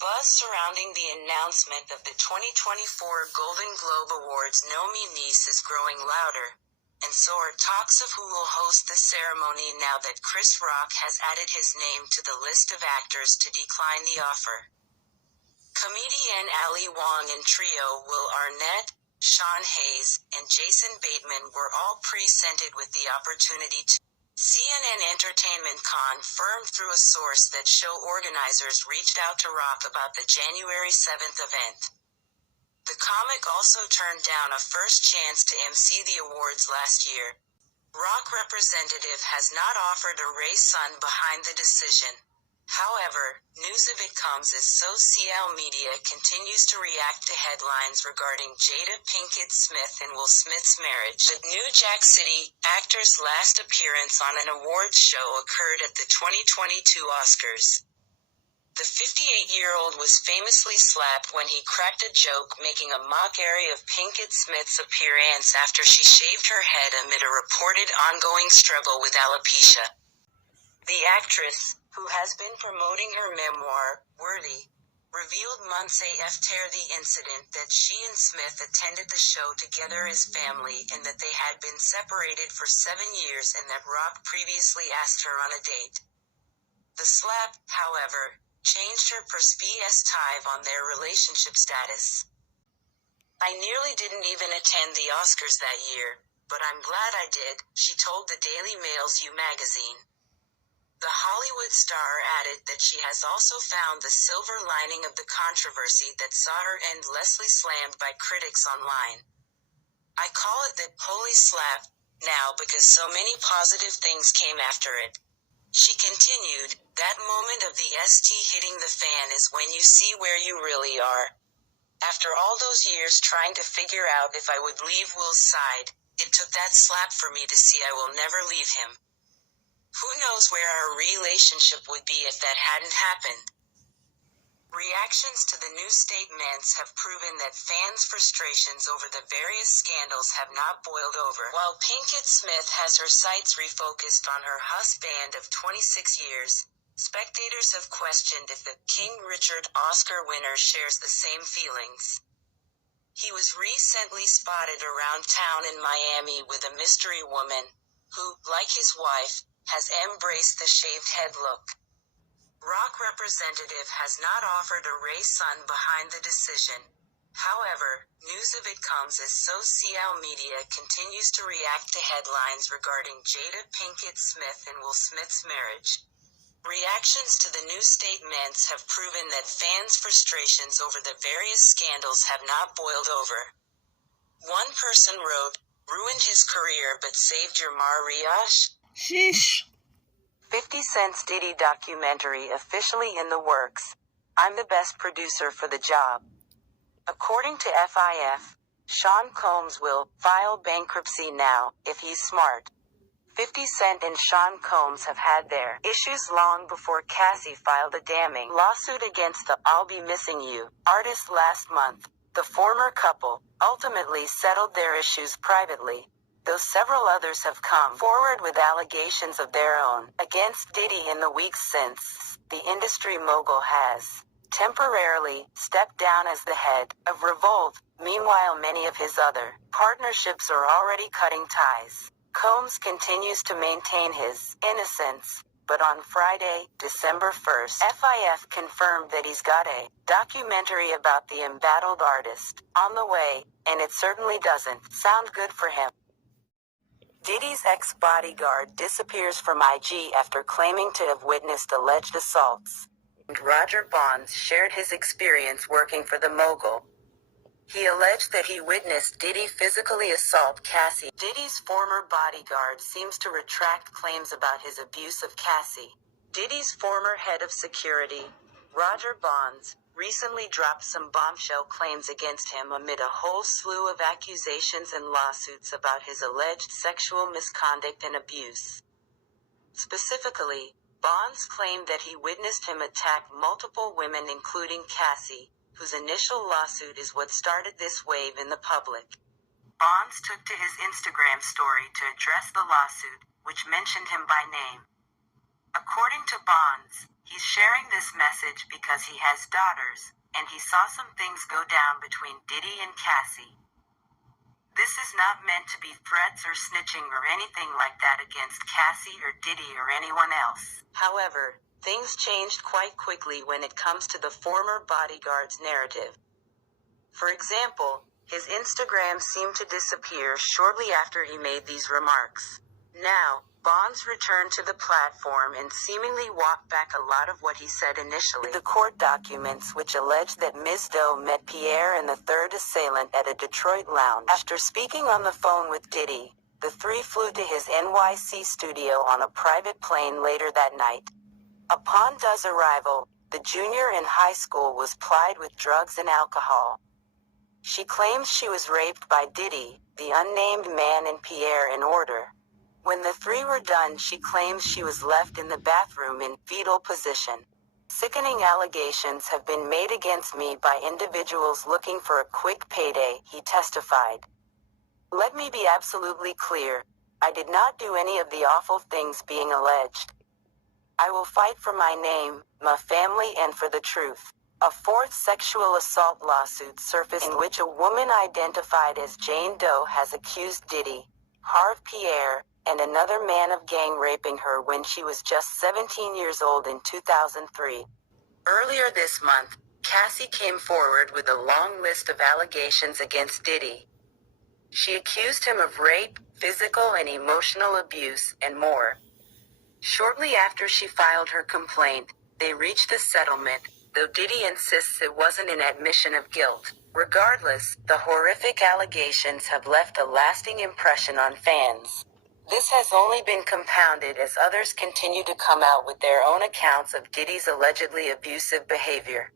buzz surrounding the announcement of the 2024 Golden Globe Awards nominees is growing louder, and so are talks of who will host the ceremony now that Chris Rock has added his name to the list of actors to decline the offer. Comedian Ali Wong and trio Will Arnett, Sean Hayes, and Jason Bateman were all presented with the opportunity to. CNN Entertainment confirmed through a source that show organizers reached out to Rock about the January 7th event. The comic also turned down a first chance to MC the awards last year. Rock representative has not offered a reason behind the decision. However, news of it comes as social media continues to react to headlines regarding Jada Pinkett Smith and Will Smith's marriage. The New Jack City actor's last appearance on an awards show occurred at the 2022 Oscars. The 58-year-old was famously slapped when he cracked a joke making a mockery of Pinkett Smith's appearance after she shaved her head amid a reported ongoing struggle with alopecia. The actress, who has been promoting her memoir, Worthy, revealed months after the incident that she and Smith attended the show together as family and that they had been separated for 7 years and that Rock previously asked her on a date. The slap, however, changed her perspective on their relationship status. "I nearly didn't even attend the Oscars that year, but I'm glad I did," she told the Daily Mail's You magazine. The Hollywood star added that she has also found the silver lining of the controversy that saw her endlessly slammed by critics online. "I call it the holy slap now because so many positive things came after it." She continued, "That moment of the ST hitting the fan is when you see where you really are. After all those years trying to figure out if I would leave Will's side, it took that slap for me to see I will never leave him. Who knows where our relationship would be if that hadn't happened." Reactions to the new statements have proven that fans' frustrations over the various scandals have not boiled over. While Pinkett Smith has her sights refocused on her husband of 26 years, spectators have questioned if the King Richard Oscar winner shares the same feelings. He was recently spotted around town in Miami with a mystery woman, who, like his wife, has embraced the shaved head look. Rock representative has not offered a reason behind the decision. However, news of it comes as social media continues to react to headlines regarding Jada Pinkett Smith and Will Smith's marriage. Reactions to the new statements have proven that fans' frustrations over the various scandals have not boiled over. One person wrote, "Ruined his career but saved your marriage?" Sheesh. 50 Cent's Diddy documentary officially in the works. I'm the best producer for the job. According to FIF, Sean Combs will file bankruptcy now, if he's smart. 50 Cent and Sean Combs have had their issues long before Cassie filed a damning lawsuit against the I'll Be Missing You artist last month. The former couple ultimately settled their issues privately, though several others have come forward with allegations of their own against Diddy in the weeks since. The industry mogul has temporarily stepped down as the head of Revolt. Meanwhile, many of his other partnerships are already cutting ties. Combs continues to maintain his innocence, but on Friday, December 1st, FIF confirmed that he's got a documentary about the embattled artist on the way, and it certainly doesn't sound good for him. Diddy's ex-bodyguard disappears from IG after claiming to have witnessed alleged assaults. Roger Bonds shared his experience working for the mogul. He alleged that he witnessed Diddy physically assault Cassie. Diddy's former bodyguard seems to retract claims about his abuse of Cassie. Diddy's former head of security, Roger Bonds, recently dropped some bombshell claims against him amid a whole slew of accusations and lawsuits about his alleged sexual misconduct and abuse. Specifically, Bonds claimed that he witnessed him attack multiple women including Cassie, whose initial lawsuit is what started this wave in the public. Bonds took to his Instagram story to address the lawsuit, which mentioned him by name. According to Bonds, He's sharing this message because he has daughters, and he saw some things go down between Diddy and Cassie. This is not meant to be threats or snitching or anything like that against Cassie or Diddy or anyone else. However, things changed quite quickly when it comes to the former bodyguard's narrative. For example, his Instagram seemed to disappear shortly after he made these remarks. Now, Bonds returned to the platform and seemingly walked back a lot of what he said initially. The court documents which allege that Ms. Doe met Pierre and the third assailant at a Detroit lounge. After speaking on the phone with Diddy, the three flew to his NYC studio on a private plane later that night. Upon Doe's arrival, the junior in high school was plied with drugs and alcohol. She claims she was raped by Diddy, the unnamed man, and Pierre in order. When the three were done, she claims she was left in the bathroom in fetal position. Sickening allegations have been made against me by individuals looking for a quick payday, he testified. Let me be absolutely clear. I did not do any of the awful things being alleged. I will fight for my name, my family, and for the truth. A fourth sexual assault lawsuit surfaced in which a woman identified as Jane Doe has accused Diddy, Harve Pierre, and another man of gang raping her when she was just 17 years old in 2003. Earlier this month, Cassie came forward with a long list of allegations against Diddy. She accused him of rape, physical and emotional abuse, and more. Shortly after she filed her complaint, they reached a settlement, though Diddy insists it wasn't an admission of guilt. Regardless, the horrific allegations have left a lasting impression on fans. This has only been compounded as others continue to come out with their own accounts of Diddy's allegedly abusive behavior.